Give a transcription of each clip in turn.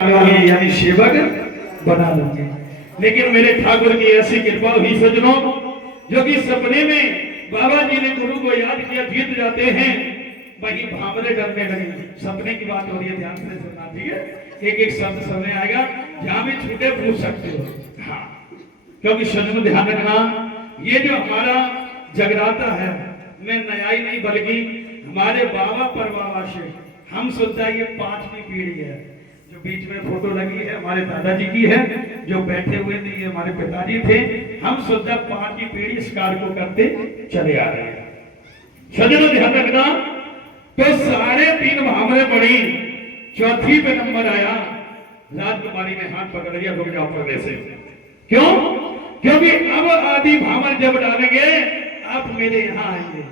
यानी सेवक बना लूंगे। लेकिन मेरे ठाकुर की ऐसी कृपा हुई सज्जनों, जो कि सपने में बाबा जी ने गुरु को याद किया, जीत जाते हैं, वही भावरे डरने लगे। सपने की बात हो रही है, ध्यान से सुनना, ठीक है। एक एक शब्द समय आएगा, जहां भी छूटे पूछ सकते हो। हाँ, क्योंकि सज्जनों ध्यान रखना, ये जो हमारा जगराता है, मैं नया ही नहीं बल्कि हमारे बाबा परबाबा से हम सोचता ये 5वीं पीढ़ी है। जो बीच में फोटो लगी है हमारे दादाजी की है, जो बैठे हुए थे ये हमारे पिताजी थे। हम सोचता 5वीं पीढ़ी इस कार्य को करते चले आ रहे हैं। सज्जनों ध्यान रखना, तो 3.5 भावरे पड़ी, चौथी पे नंबर आया, राजकुमारी ने हाथ पकड़ लिया, रुक जाओ पर्दे से। क्यों? क्योंकि अब आदि भावर जब डालेंगे आप मेरे यहाँ आएंगे।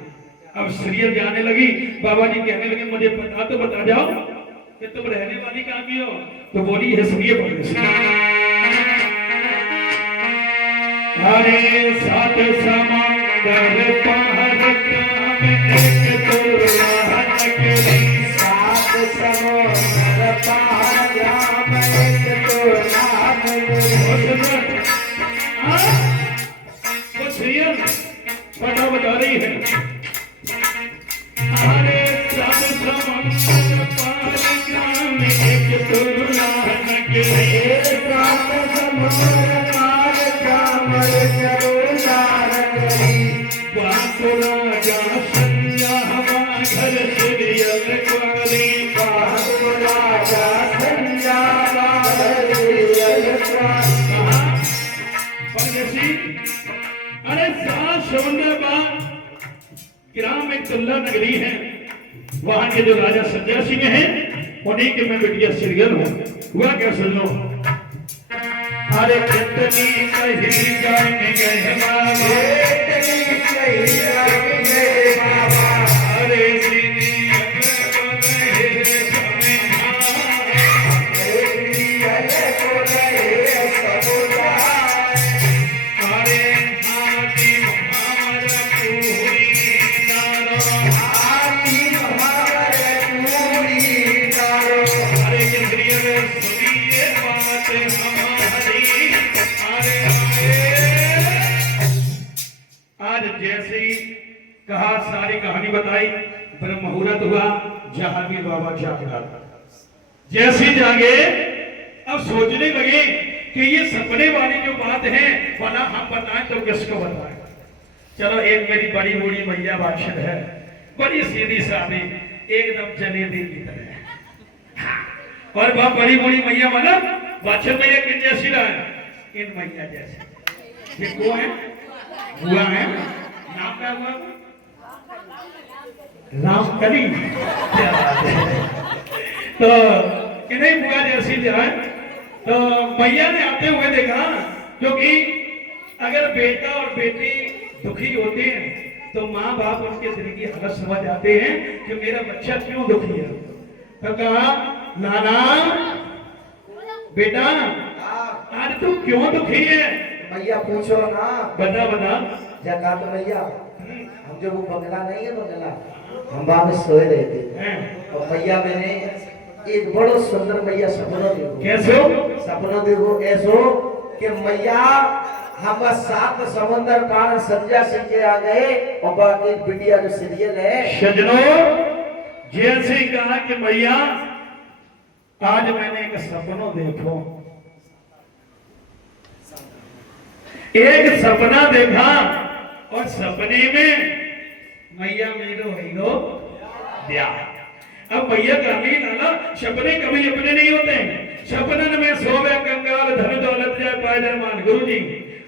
अब सीरियल जाने लगी, बाबा जी कहने लगे मुझे पता तो बता जाओ कि तुम रहने वाली कहाँ की हो। तो बोली है सुनिए पर्दे से। अरे 7 समंदर पार काम एक दुल्हन के लिए, 7 समंदर पार काम एक दुल्हन के लिए। वो सीरियल पता बता रही है। अरे 7 समंदर पार काम एक दुल्हन के लिए, 7 समंदर पार काम एक दुल्हन के लिए। बाप राजा संजा हवा घर सीरियल वाली, बाप राजा संजा हवा घर सीरियल वाली। परदेसी, अरे 7 समुद्र पार ग्राम एक तुल्ला नगरी है, वहां के जो राजा संजय सिंह हैं, उन्हीं के मैं बिटिया सीरियल हूं। हुआ क्या सुनो, अरे कितनी कही जाने गए बाबा, कितनी कही जाने गए बाबा, अरे सीरियल को रहे समुझा, अरे हाथी हमारा पूरी डालो, हाथी हमारा पूरी डालो। अरे इंद्रिय में सुनिए बात हमारी, अरे आज जैसे ही कहा, सारी कहानी बताई, ब्रह्म मुहूर्त हुआ, जहांगीर बाबा जागना। जैसे जागे, अब सोचने लगे कि ये सपने वाली जो बात है, बना हम बताएं तो किसको बताएं। चलो, एक मेरी बड़ी बूढ़ी मैया बादशाह है, बड़ी सीधी सादी, एकदम जलेबी की तरह। और वह बड़ी बूढ़ी मैया मतलब बादशाह मैया किन जैसी रहा, इन मैया जैसे। ये को है, हुआ है, नाम क्या हुआ, रामकली। क्या बात है। तो इन्हें बुआ जैसी जो है, तो मैया ने आते हुए देखा, क्योंकि अगर बेटा और बेटी दुखी होते हैं तो माँ बाप उनके दिल की हालत समझ आते हैं कि मेरा बच्चा क्यों दुखी है। तो कहा, नाना बेटा आज तू क्यों दुखी है। भैया पूछो ना, बता बता। जगह तो भैया, हम जो वो बंगला नहीं है, बंगला हम वहां में सोए रहे थे, और भैया मैंने एक बड़ो सुंदर मैया सपना देखो। कैसे हो? सपना देखो ऐसो कि मैया हम 7 समंदर पार संजय सिंह के आ गए, और बाकी बिटिया जो सीरियल है। सजनों, जैसे ही कहा कि मैया आज मैंने एक सपना देखो, एक सपना देखा, और सपने में मैया मेरो हीरो दिया। अब मैया कभी लाला, सपने कभी अपने नहीं होते हैं। सपनन में सोवे कंगाल धन दौलत जाए पाए जाए मान, गुरु जी।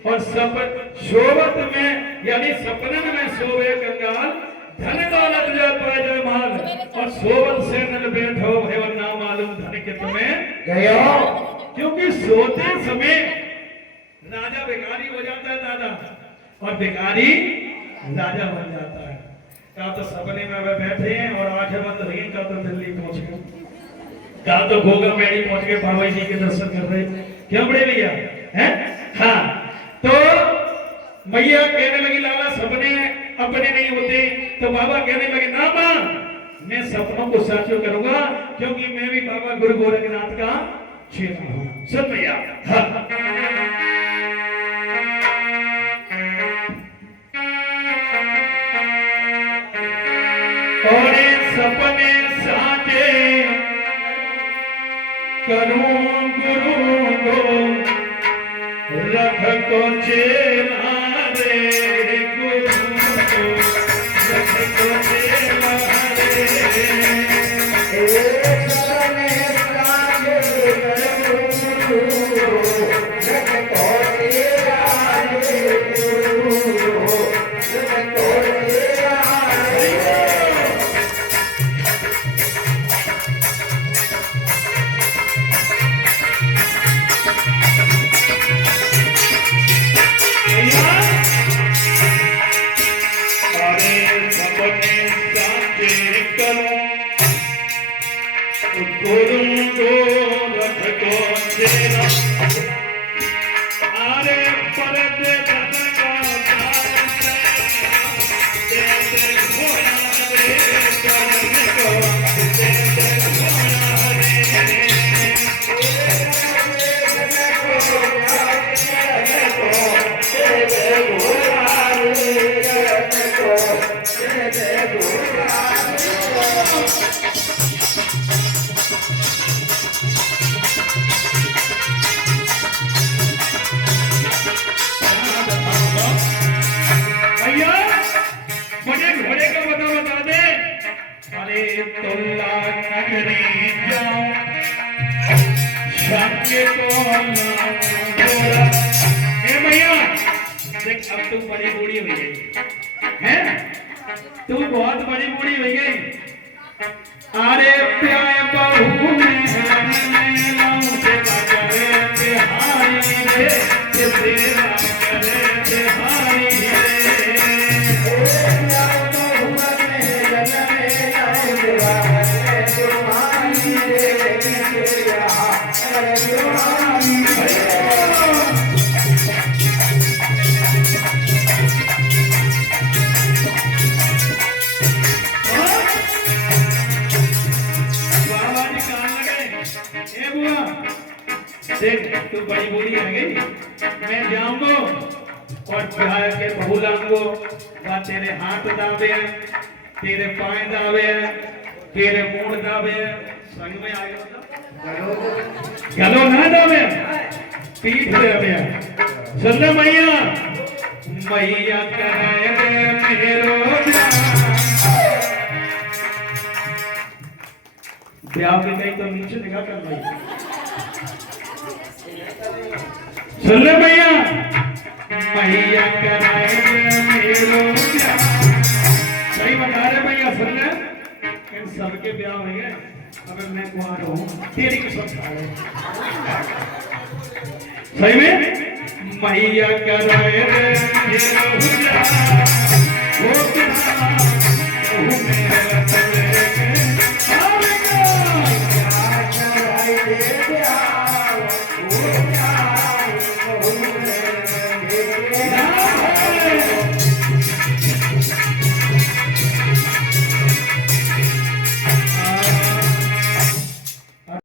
और सोवत में यानी सपनन में सोवे कंगाल धन दौलत जाए पाए जाए मान, और सोवत से नल बैठो भवन ना मालूम धन के तुम्हें गयो। क्योंकि सोते समय राजा भिखारी हो जाता है दादा, और भिखारी राजा बन जाता है। कहा तो सपने में वे बैठे हैं और आंखें बंद रही, कहा तो दिल्ली पहुंच गए, कहा तो गोगा मेड़ी पहुंच गए, बाबा जी के दर्शन कर रहे। क्यों बड़े भैया हैं? हाँ, तो मैया कहने लगी लाला सपने अपने नहीं होते। तो बाबा कहने लगे ना मां, मैं सपनों को सच करूंगा, क्योंकि मैं भी बाबा गुरु गोरखनाथ का छेड़ा हो सुन भैया हाँ। और सपने साथे करूं गुरु को रख को चेला रे गुरु को रख को चेला अब तू बड़ी बूढ़ी हो गई हैं तू बहुत बड़ी बूढ़ी हो गई अरे प्यार बहू में लाऊं से करे बिहारी रे के तेरा करे बिहारी रे प्यार बहू में जन्मे लाऊं बिहारी तुम्हारी रे के तेरा करे बिहारी देख तू बड़ी बूढ़ी है गई मैं जाऊंगा और प्यार के बहू लाऊंगा वह तेरे हाथ दावे तेरे पाए दावे तेरे मुंह दावे संग में आएगा गलो ना दावे पीठ दावे सुन ले मैया मैया करे मेरो ब्याह के कहीं तो नीचे निगाह कर भाई सुन ले भैया मैया कराए मेरो प्यार सही बता रहे भैया सुन ले इन सबके ब्याह हो गए अब मैं कुआं हूं तेरी कसम खा ले सही में मैया कराए मेरो प्यार